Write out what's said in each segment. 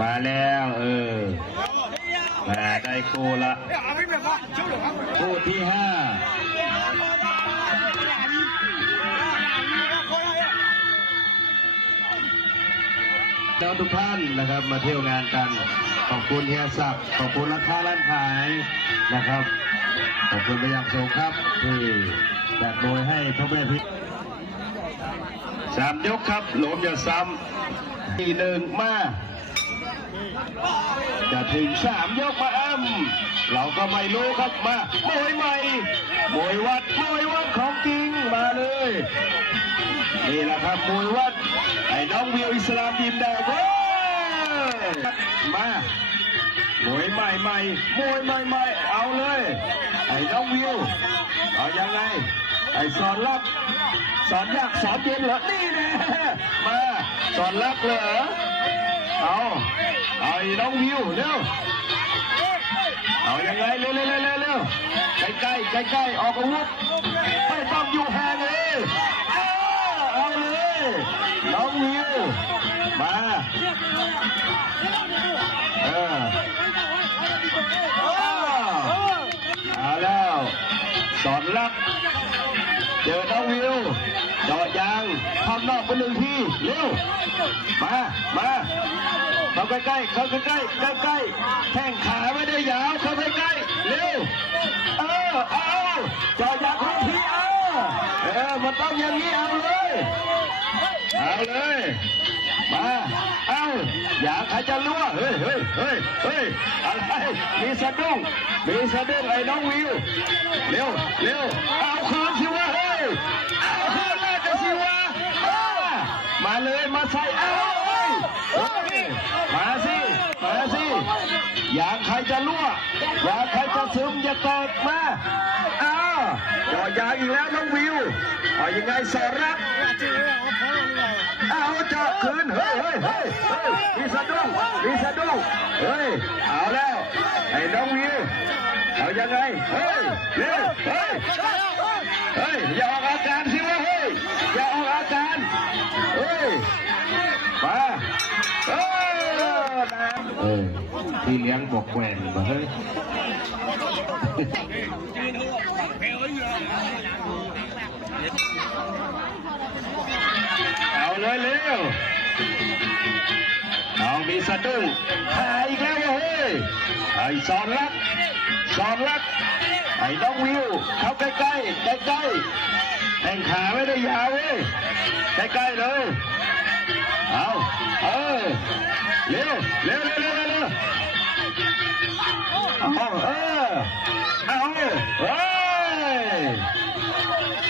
มาแล้วมาได้คู่ละคู่ที่5เจ้าทุกท่านนะครับมาเที่ยวงานกันขอบคุณเฮียศักดิ์ขอบคุณราคาร้านขายนะครับขอบคุณไปยังสูงครับที่จัดโดยให้พ่อแม่พี่3 ยกครับหลมอย่าซ้ำที1มาจะถึง3 ยกมาเราก็ไม่รู้ครับมามวยใหม่มวยวัดของจริงมาเลยนี่แหละครับมวยวัดไอ้น้องวิวอิสลามดินแดงมามวยใหม่เอาเลยไอ้น้องวิวเอายังไงไอ้สอนรักสอนยากสอนเย็นเหรอนี่แน่มาสอนรักเหรอเอาไอ้น้องวิวเร็วเอายังไงเร็วใกล้ออกอาวุธไม่ต้องอยู่ห่างเลยเอาเลยน้องวิวมาเอาแล้วสอนรักเจอน้องวิวเจาะยางทำนอกไป1 ทีเร็วมาเข้าใกล้แข้งขาไม่ได้ยาวเข้าใกล้เร็วเอาเจาะยาง1 ทีมันต้องอย่างนี้เอาเลยมาอย่าใครจะรั่วเฮ้ยอะไรมีสะดุ้งไอ้น้องวิวเร็วเอาคืนสิวะเฮ้ยเอาคืนน่าจะสิวะมาเลยมาใส่มาสิอย่าใครจะรั่วอย่าใครจะซึมอย่าแตกมาจ่อยางอีกแล้วน้องวิวเอายังไงสอรักเอาเจาะคืนเฮ้ยมีสะดุ้งเฮ้ยเอาแล้วไอ้น้องวิวเอายังไงเฮ้ยเร็วอย่าออกอาการสิวะเฮ้ยอย่าออกอาการมาพี่เลี้ยงบอกแหวนมาเฮ้ยเอาเลยเร็วเอามีสะดุ้งหายอีกแล้วเฮ้ยไอ้สอนรักไอ้น้องวิวเข้าใกล้แข้งขาไม่ได้ยาวเว้ยใกล้เลยเอาเร็วเอา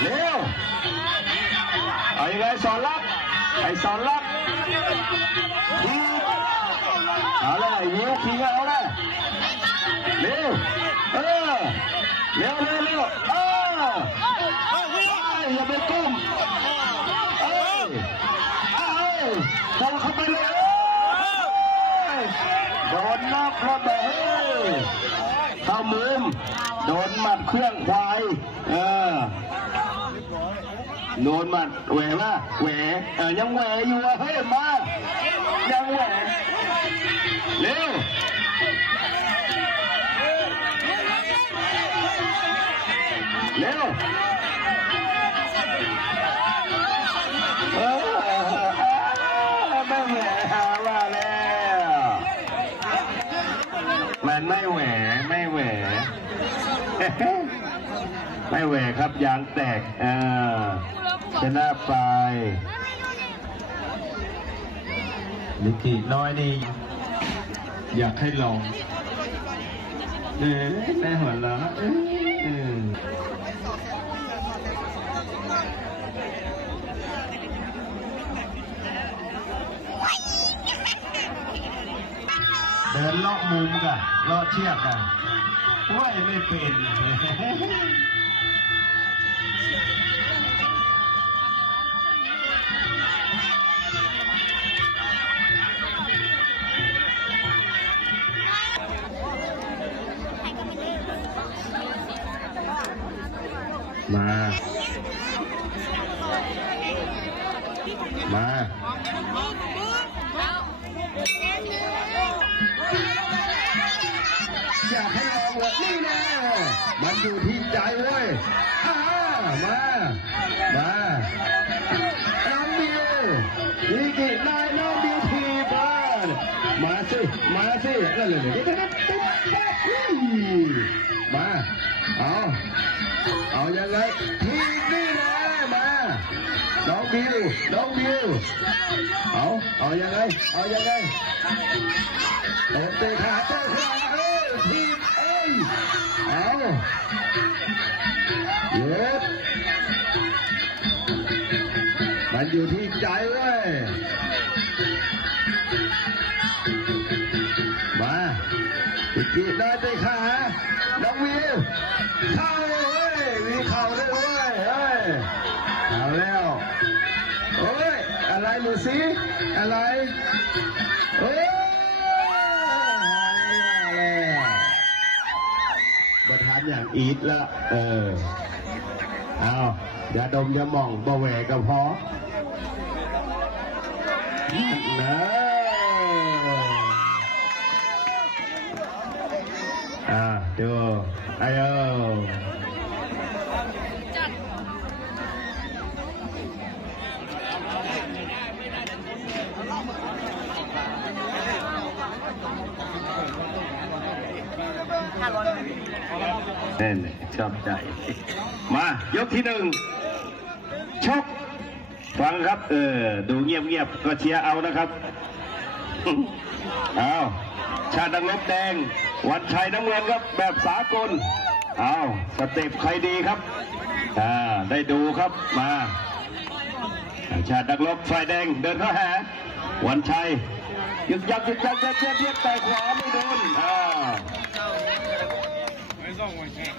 เร็วเอายังไงสอนรักไอ้สอนรักยิงเอาเลยยิงทิ้งเอาเลยเร็วอย่าไปกุ้มเข้าไปเลยโดนนอกระเบิดเข้ามุมโดนหมัดเครื่องควายโดนหมัดแหวยังแหวอยู่เฮ้ยมายังแหวเร็วไม่แหวว่าแล้วมันไม่แหวครับยางแตกชนะไปนิกิน้อยนี่อยากให้ลองแม่หัวเราะเดินเลาะมุมกันเลาะเชือกกันว่ายไม่เป็นมา มาอยากให้ลองเลยนี่แน่มันอยู่ที่ใจเว้ยมาน้องบิวอีกินายน้องบิวทีบ้านมาสินั่นเลยมาเอายังไงทีนี่นะมาน้องบิวเอายังไงเตะขาทีเอาเย็บมันอยู่ที่ใจเว้ยมาอีกทีได้เตะขาน้องวิวเข้ามีเข่าด้วยเว้ยเอาแล้วอะไรหนูสิอะไรประธานอย่างอีทละเอาอย่าดมอย่ามองบ่แหวกระเพาะนะดูไอ้เน่นชอบใจมายกที่หนึ่งชกฟังครับดูเงียบก็เชียร์เอานะครับเอาชาตินักรบแดงวันชัยน้ำเงินครับแบบสากลเอาสเต็ปใครดีครับได้ดูครับมาชาตินักรบฝ่ายแดงเดินเข้าหาวันชัยยึกยักแต่ขวาไม่โดน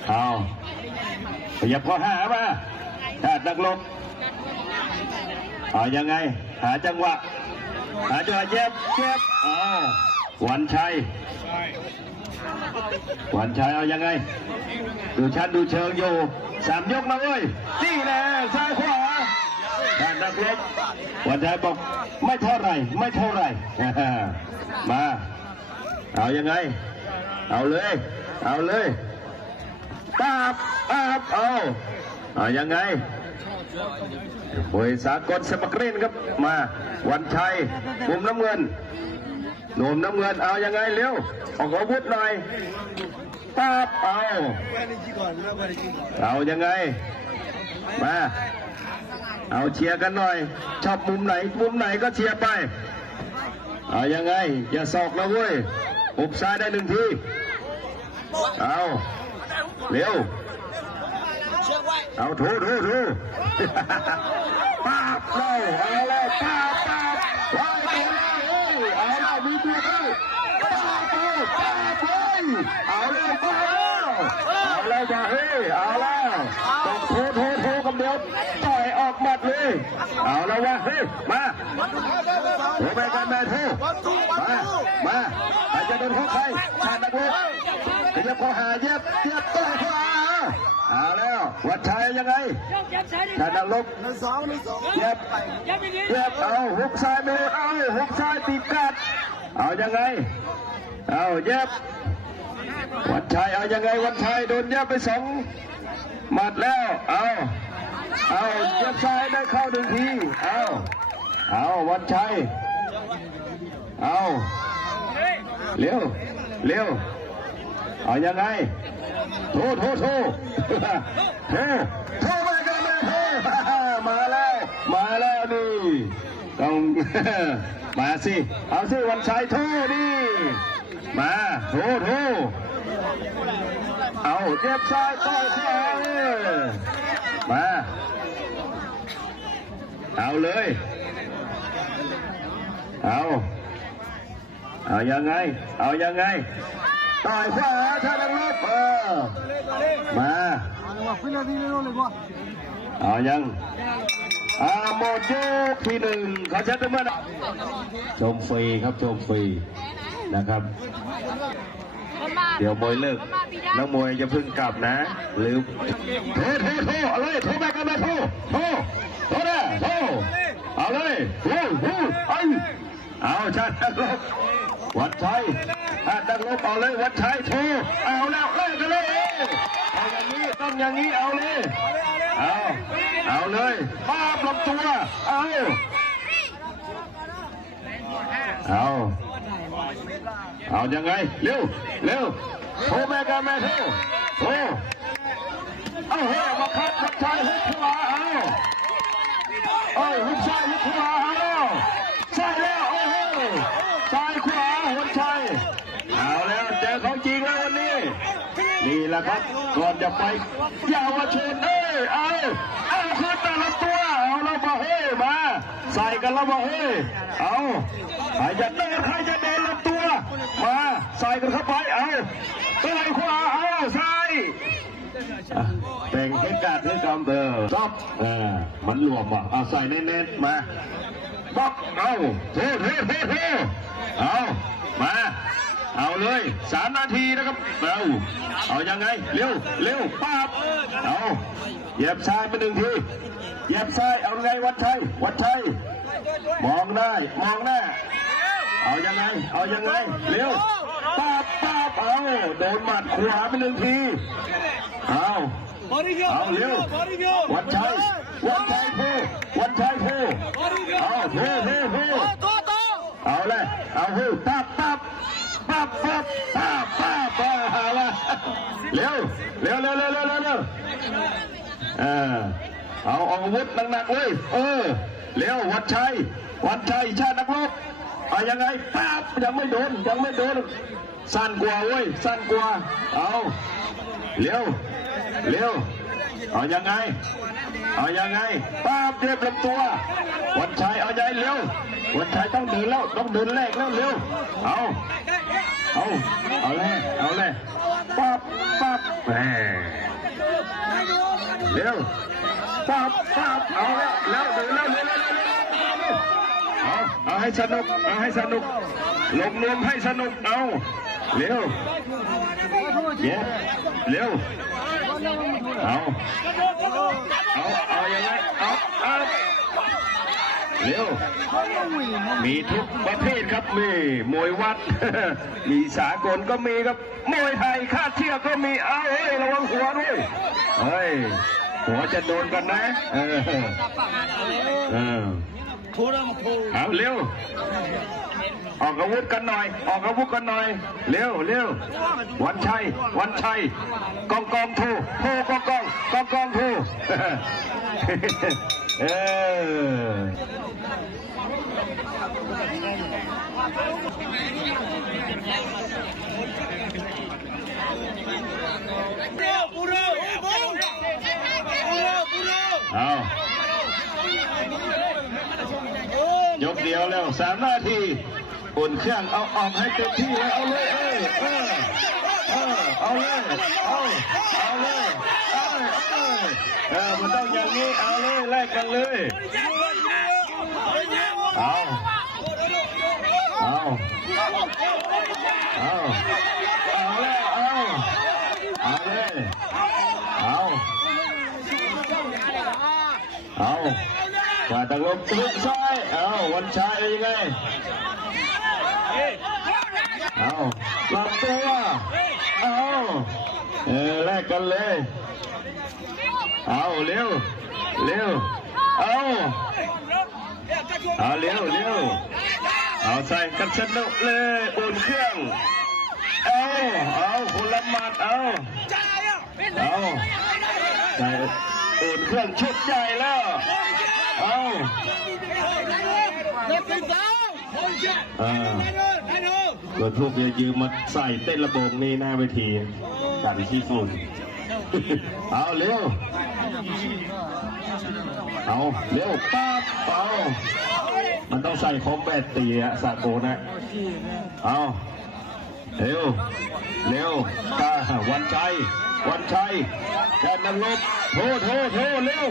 เอาขยับข้อหามาชาตินักรบเอายังไงหาจังหวะเย็บวันชัยเอายังไงดูชั้นดูเชิงอยู่3 ยกแล้วเว้ยนี่แหละซ้ายขวาชาตินักรบวันชัยบอกไม่เท่าไหร่มาเอายังไงเอาเลยป้าบเอายังไงมวยสากลสมัครเล่นครับมาวันชัยมุมน้ำเงินหนุ่มน้ำเงินเอายังไงเร็วออกอาวุธหน่อยป้าบเอายังไงมาเอาเชียร์กันหน่อยชอบมุมไหนก็เชียร์ไปเอายังไงอย่าศอกนะเว้ยหุบซ้ายได้1 ทีเอาเร็วเอาถูป้าบเอาแล้วป้าบว้ายเอาแล้วมีตัวเข้าป้าบเอาแล้วอย่าเอาแล้วต้องโทกับเดียวต่อยออกหมัดเลยเอาแล้ววะมาโไปกันแม่มาอาจจะโดนใครชาตินักรบขยับเข้าหาเย็บต่อยขวาเอาแล้ววัดชัยยังไงชาตินักรบเย็บเอาหุบซ้ายมือหุบซ้ายตีกัดเอายังไงเอาเย็บวัดชัยเอายังไงวัดชัยโดนเย็บไป2 หมัดแล้วเอาเย็บซ้ายได้เข้า1 ทีเอาวัดชัยเอาเร็วเอายังไงโทไปกันมาแล้วนี่ต้องมาสิเอาสิวันชัยโทนี่มาโทเอาเจ็บซ้ายต่อยขวามาเอาเลยเอายังไงต่อยขวาชาตินักรบมาเอายังหมดยกที่ 1ขอเชิญทุกท่านชมฟรีครับนะครับเดี๋ยวมวยเลิกนักมวยจะพึ่งกลับนะหรือโทอะไรโทไปกันมาโทเอา เลยเอาชาตินักรบวัดชัยชาตินักรบเอาเลยวัดชัยโทรเอาแล้วเล่นกันเลยเอาอย่างนี้ต้องอย่างนี้เอาเลยเอาเลยป้าบลำตัวเอายังไงเร็วโทรแม่กันแม่โทรเอาเฮ้ยมาคัดวัดชัยหุบขวาหุบซ้ายหุบขวาใช่แล้วโอ้โหซ้ายขวาวัดชัยเอาแล้วเจอของจริงแล้ววันนี้นี่แหละครับก่อนจะไปเยาวชนเอาขึ้นแต่ละตัวเอาแล้วมาเฮ้มาใส่กันแล้วมาเฮ้เอาใครจะเดินลำตัวมาใส่กันเข้าไปซ้ายขวาซ้ายแต่งให้การให้กำซับมันรวมว่ะใส่เน้นๆมาบ๊อบเท่มาเอาเลย3 นาทีนะครับเอายังไงเร็วป้าบเหยียบซ้ายไป1 ทีเหยียบซ้ายเอาไงวัดชัยมองหน้าเอายังไงเร็วป้าบโดนหมัดขวาไป1 ทีเอาเร็ววัดชัยโพูเอาเลยเอาหูปั๊บเร็วเอาอาวุธหนักๆเลยเร็ววัดชัยชาตินักรบยังไงปั๊บยังไม่โดนสั้นกว่าเอาเร็วเอายังไงปั๊บเรียบลำตัววัดชัยเอาใจเร็ววัดชัยต้องเดินแรกแล้วเร็วเอาเลยปั๊บเร็วปั๊บเอาแล้วเดินแล้วเอาให้สนุกลงรวมให้สนุกเอาเร็วเอาอย่างไรเร็วมีทุกประเภทครับมีมวยวัด มีสากลก็มีครับมวยไทยคาดเชือกก็มีระวังหัวด้วยหัวจะโดนกันนะเอาเร็วออกอาวุธกันหน่อยเร็ววันชัยกองทูกองทูยกเดียวแล้ว3 นาทีอุ่นเครื่องเอาออกให้เต็มที่เลยเอาเลยมันต้องอย่างนี้เอาเลยแลกกันเลยเอาว่าตะลบตึกซ้ายวันชัยยังไงลำตัวแลกกันเลยเร็วเร็วใส่กันสนุกเลยอุ่นเครื่องคนละหมัดใส่อุ่นเครื่องชุดใหญ่แล้วเกิดพวกยืมมาใส่เต้นระบบนี่หน้าเวทีกันที่ฝุ่นเร็วปั๊บมันต้องใส่ของแปดตีสากลนะเร็ววันชัยการนำลบโทเร็วเร็ว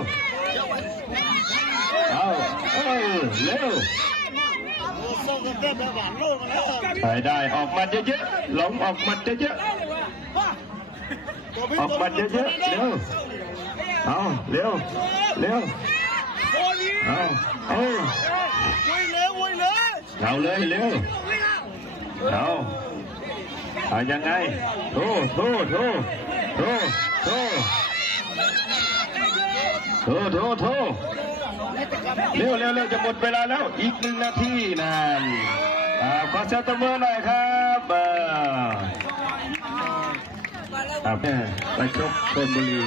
ได้ออกมาเยอะๆหลงออกมาเยอะๆเร็วเร็ว เอาเลยเร็วเอายังไงโทเร็วจะหมดเวลาแล้วอีก1 นาทีนั่นขอเชิญตบมือหน่อยครับครับไปชกชลบุรี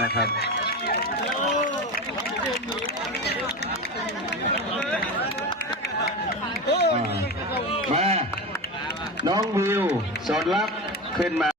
นะครับมาน้องวิวสอนรับขึ้นมา